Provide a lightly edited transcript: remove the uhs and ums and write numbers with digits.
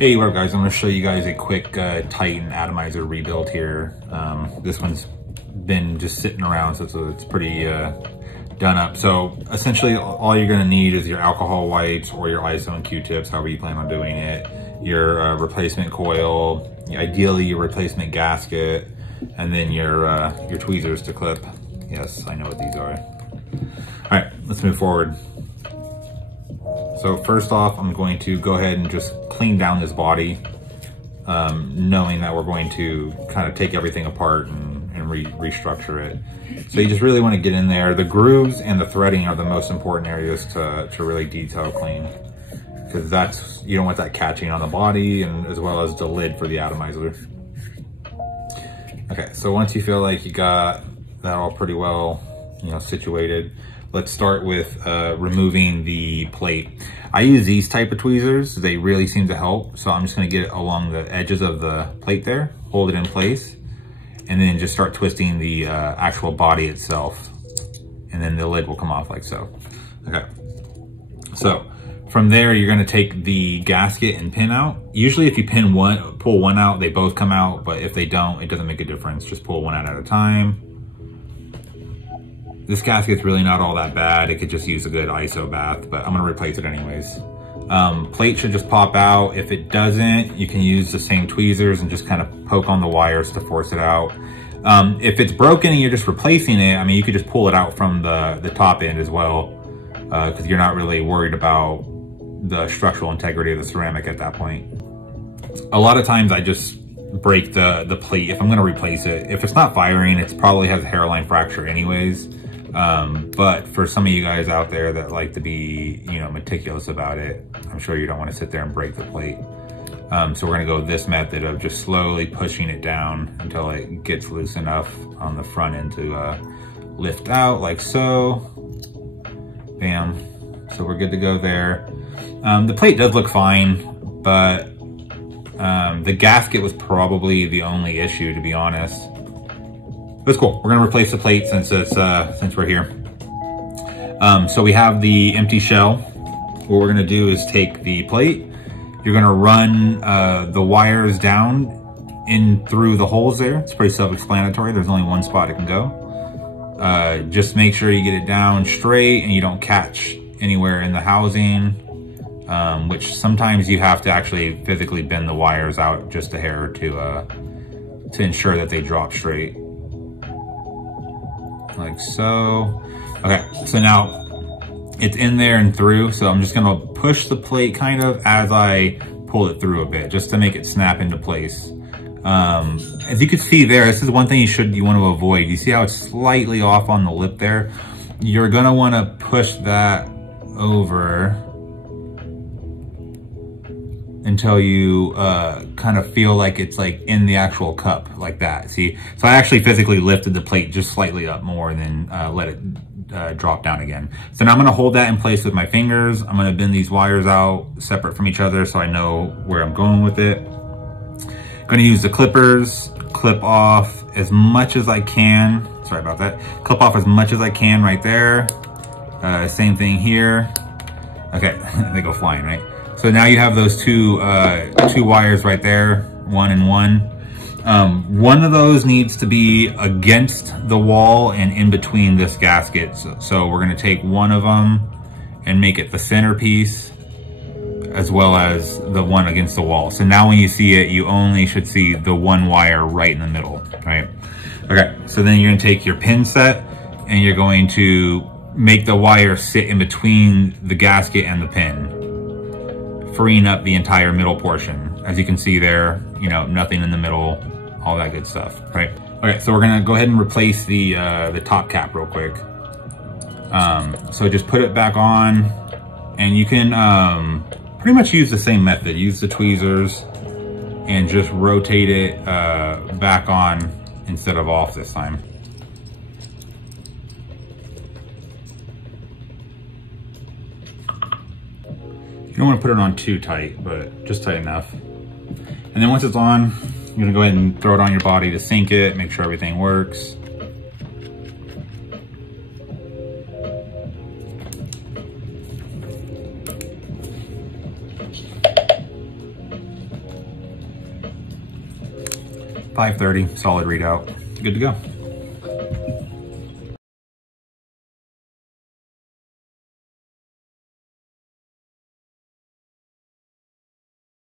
Hey, what up guys, I'm going to show you guys a quick Titan atomizer rebuild here. This one's been just sitting around, so it's pretty done up. So essentially all you're going to need is your alcohol wipes or your ISO and Q-tips, however you plan on doing it, your replacement coil, ideally your replacement gasket, and then your tweezers to clip. Yes, I know what these are. All right, let's move forward. So first off, I'm going to go ahead and just clean down this body, knowing that we're going to kind of take everything apart and restructure it. So you just really want to get in there. The grooves and the threading are the most important areas to really detail clean, because you don't want that catching on the body, and as well as the lid for the atomizer. Okay, so once you feel like you got that all pretty well, situated, let's start with removing the plate. I use these type of tweezers. They really seem to help. So I'm just gonna get it along the edges of the plate there, hold it in place, and then just start twisting the actual body itself. And then the lid will come off like so. Okay, so from there, you're gonna take the gasket and pin out. Usually if you pull one out, they both come out, but if they don't, it doesn't make a difference. Just pull one out at a time. This gasket's really not all that bad. It could just use a good ISO bath, but I'm gonna replace it anyways. Plate should just pop out. If it doesn't, you can use the same tweezers and just kind of poke on the wires to force it out. If it's broken and you're just replacing it, I mean, you could just pull it out from the top end as well, because you're not really worried about the structural integrity of the ceramic at that point. A lot of times I just break the plate if I'm gonna replace it. If it's not firing, it probably has a hairline fracture anyways. But for some of you guys out there that like to be, meticulous about it, I'm sure you don't want to sit there and break the plate. So we're gonna go this method of just slowly pushing it down until it gets loose enough on the front end to lift out like so. Bam. So we're good to go there. The plate does look fine, but the gasket was probably the only issue, to be honest. But it's cool. We're gonna replace the plate since we're here. So we have the empty shell. What we're gonna do is take the plate. You're gonna run the wires down in through the holes there. It's pretty self-explanatory. There's only one spot it can go. Just make sure you get it down straight and you don't catch anywhere in the housing, which sometimes you have to actually physically bend the wires out just a hair to ensure that they drop straight. Like so. Okay, so now it's in there and through, so I'm just gonna push the plate kind of as I pull it through a bit, just to make it snap into place. As you can see there, this is one thing you want to avoid. You see how it's slightly off on the lip there? You're gonna wanna push that over until you kind of feel like it's like in the actual cup, like that. See, so I actually physically lifted the plate just slightly up more and then let it drop down again. So now I'm gonna hold that in place with my fingers. I'm gonna bend these wires out separate from each other so I know where I'm going with it. I'm gonna use the clippers, clip off as much as I can. Sorry about that. Clip off as much as I can right there. Same thing here. Okay, they go flying, right? So now you have those two wires right there, one and one. One of those needs to be against the wall and in between this gasket. So we're gonna take one of them and make it the centerpiece, as well as the one against the wall. So now when you see it, you only should see the one wire right in the middle, right? Okay, so then you're gonna take your pin set and you're going to make the wire sit in between the gasket and the pin, freeing up the entire middle portion. As you can see there, nothing in the middle, all that good stuff, right? Okay, so we're gonna go ahead and replace the top cap real quick. So just put it back on, and you can pretty much use the same method. Use the tweezers and just rotate it back on instead of off this time. You don't want to put it on too tight, but just tight enough. And then once it's on, you're gonna go ahead and throw it on your body to sync it, make sure everything works. 530, solid readout. Good to go.